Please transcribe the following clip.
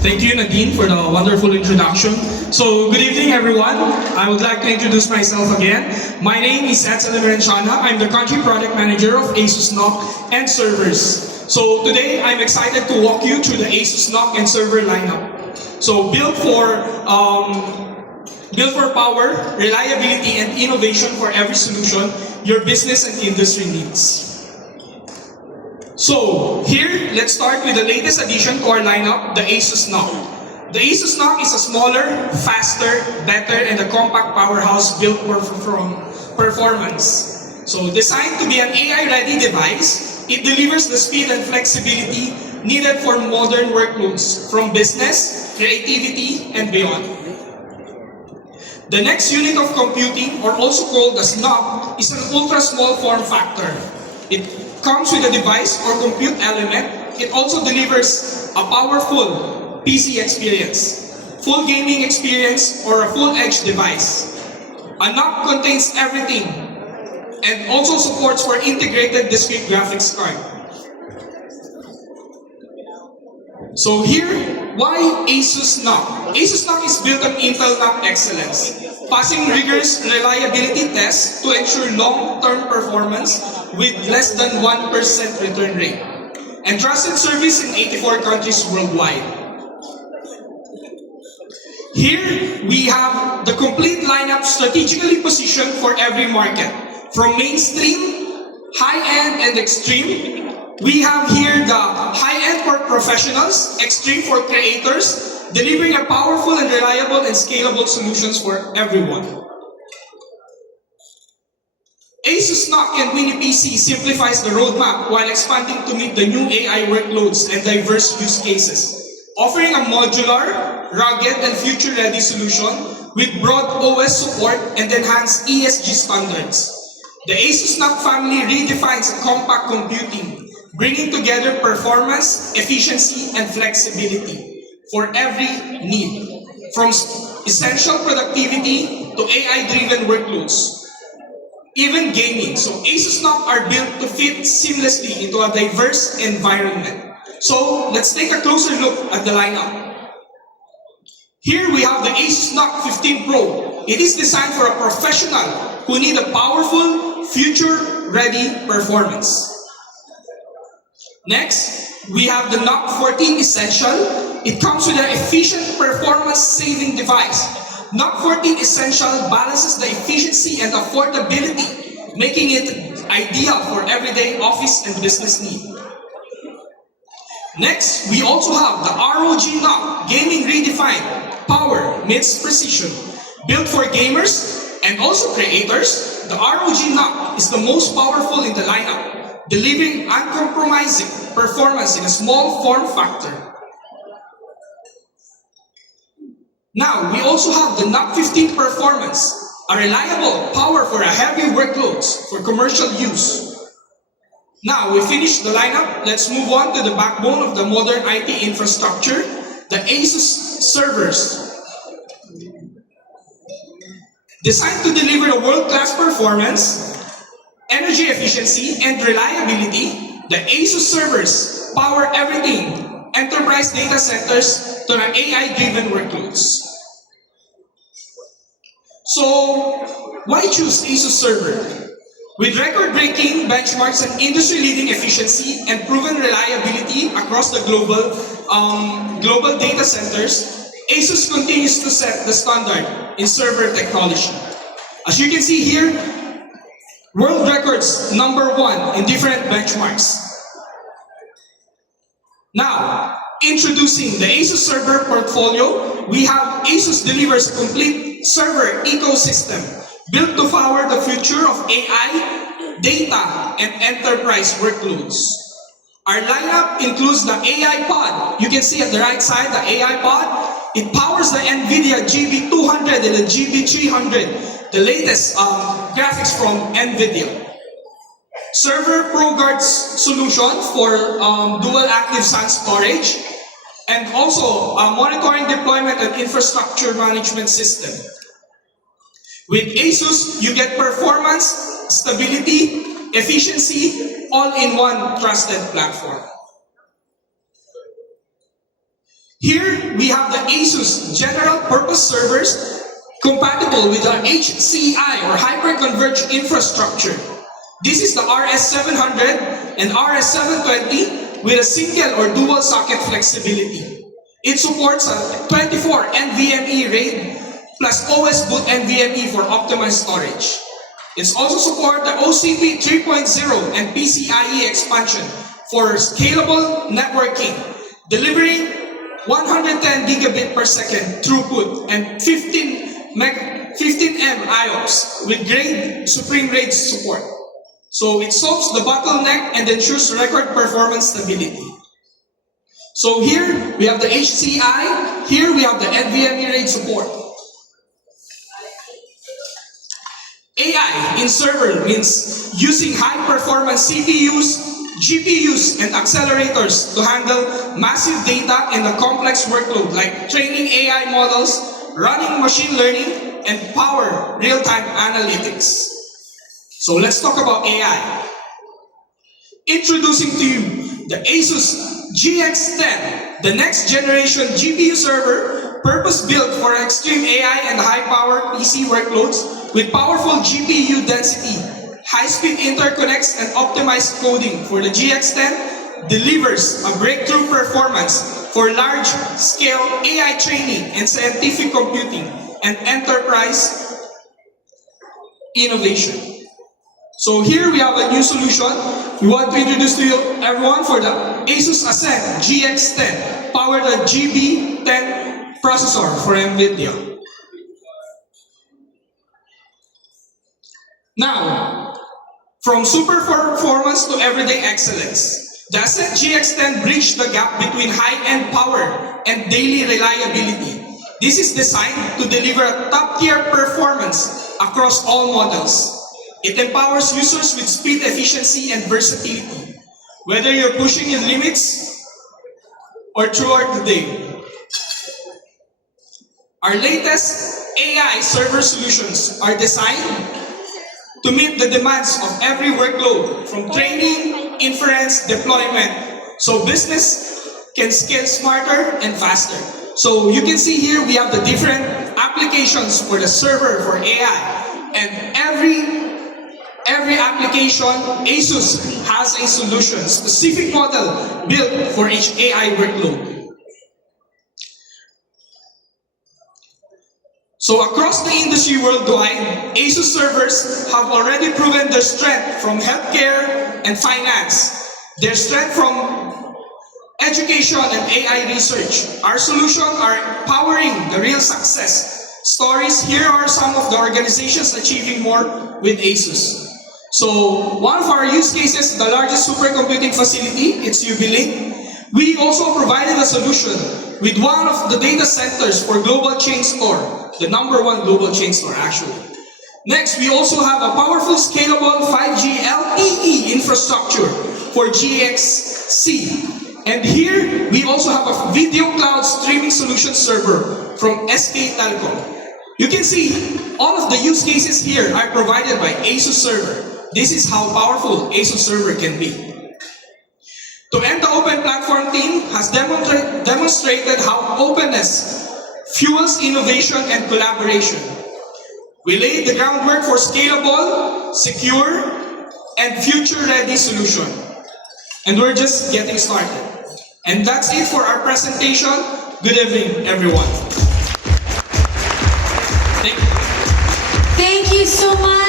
Thank you, Nadine, for the wonderful introduction. So, good evening, everyone. I would like to introduce myself again. My name is Edsel Emerenciana. I'm the Country Product Manager of ASUS NOC and Servers. So, today, I'm excited to walk you through the ASUS NOC and Server lineup. So, built for power, reliability, and innovation for every solution your business and industry needs. So, here, let's start with the latest addition to our lineup, the ASUS NOC. The ASUS NOC is a smaller, faster, better, and a compact powerhouse built for performance. So, designed to be an AI-ready device, it delivers the speed and flexibility needed for modern workloads, from business, creativity, and beyond. The next unit of computing, or also called as NOC, is an ultra-small form factor. It comes with a device or compute element. It also delivers a powerful PC experience, full gaming experience, or a full edge device. A NOC contains everything and also supports for integrated discrete graphics card. So here, why ASUS NOC? ASUS NOC is built on Intel NOC excellence, passing rigorous reliability tests to ensure long-term performance with less than 1% return rate, and trusted service in 84 countries worldwide. Here, we have the complete lineup strategically positioned for every market, from mainstream, high-end, and extreme. We have here the high-end for professionals, extreme for creators, delivering a powerful and reliable and scalable solutions for everyone. ASUS NOC and Mini PC simplifies the roadmap while expanding to meet the new AI workloads and diverse use cases, offering a modular, rugged, and future-ready solution with broad OS support and enhanced ESG standards. The ASUS NOC family redefines compact computing, bringing together performance, efficiency, and flexibility for every need, from essential productivity to AI-driven workloads. Even gaming. So ASUS NOC are built to fit seamlessly into a diverse environment. So let's take a closer look at the lineup. Here we have the ASUS NOC 15 Pro. It is designed for a professional who need a powerful, future-ready performance. Next, we have the NOC 14 Essential. It comes with an efficient performance-saving device. NOC 14 Essential balances the efficiency and affordability, making it ideal for everyday office and business needs. Next, we also have the ROG NOC Gaming Redefined. Power meets precision. Built for gamers and also creators, the ROG NOC is the most powerful in the lineup, delivering uncompromising performance in a small form factor. Now, we also have the NOC 15 Performance, a reliable power for heavy workloads for commercial use. Now, we finished the lineup. Let's move on to the backbone of the modern IT infrastructure, the ASUS servers. Designed to deliver a world-class performance, energy efficiency, and reliability, the ASUS servers power everything enterprise data centers to run AI-driven workloads. So, why choose ASUS server? With record-breaking benchmarks and industry-leading efficiency and proven reliability across the global data centers, ASUS continues to set the standard in server technology. As you can see here, world records #1 in different benchmarks. Now, introducing the ASUS server portfolio, we have ASUS delivers a complete server ecosystem built to power the future of AI, data, and enterprise workloads. Our lineup includes the AI Pod. You can see at the right side, the AI Pod. It powers the NVIDIA GB200 and the GB300, the latest graphics from NVIDIA. Server ProGuard solution for dual active SAN storage, and also a monitoring, deployment, and infrastructure management system. With ASUS, you get performance, stability, efficiency, all in one trusted platform. Here, we have the ASUS general purpose servers compatible with the HCI or hyperconverged infrastructure. This is the RS700 and RS720 with a single or dual socket flexibility. It supports a 24 NVMe RAID plus OS boot NVMe for optimized storage. It also supports the OCP 3.0 and PCIe expansion for scalable networking, delivering 110 gigabit per second throughput and 15M IOPS with Supreme RAID support. So it solves the bottleneck and ensures record performance stability. So here we have the HCI, here we have the NVMe RAID support. AI in server means using high-performance CPUs, GPUs, and accelerators to handle massive data and a complex workload like training AI models, running machine learning, and power real-time analytics. So let's talk about AI. Introducing to you the ASUS GX10, the next generation GPU server purpose-built for extreme AI and high-power PC workloads with powerful GPU density, high-speed interconnects, and optimized coding for the GX10 delivers a breakthrough performance for large-scale AI training and scientific computing and enterprise innovation. So here we have a new solution. We want to introduce to you everyone for the ASUS Ascend GX10 powered by GB10 processor for NVIDIA. Now, from super performance to everyday excellence, the Ascend GX10 bridged the gap between high-end power and daily reliability. This is designed to deliver a top-tier performance across all models. It empowers users with speed, efficiency, and versatility, whether you're pushing your limits or throughout the day. Our latest AI server solutions are designed to meet the demands of every workload, from training, inference, deployment, so business can scale smarter and faster. So you can see here we have the different applications for the server for AI, and every application, ASUS has a solution, specific model built for each AI workload. So across the industry worldwide, ASUS servers have already proven their strength from healthcare and finance, their strength from education and AI research. Our solutions are powering the real success stories. Here are some of the organizations achieving more with ASUS. So one of our use cases, the largest supercomputing facility, it's UBLink. We also provided a solution with one of the data centers for global chain store, the #1 global chain store actually. Next, we also have a powerful scalable 5G LTE infrastructure for GXC. And here, we also have a video cloud streaming solution server from SK Telecom. You can see all of the use cases here are provided by ASUS server. This is how powerful ASUS server can be. To end, the Open Platform team has demonstrated how openness fuels innovation and collaboration. We laid the groundwork for scalable, secure, and future-ready solution. And we're just getting started. And that's it for our presentation. Good evening, everyone. Thank you. Thank you so much.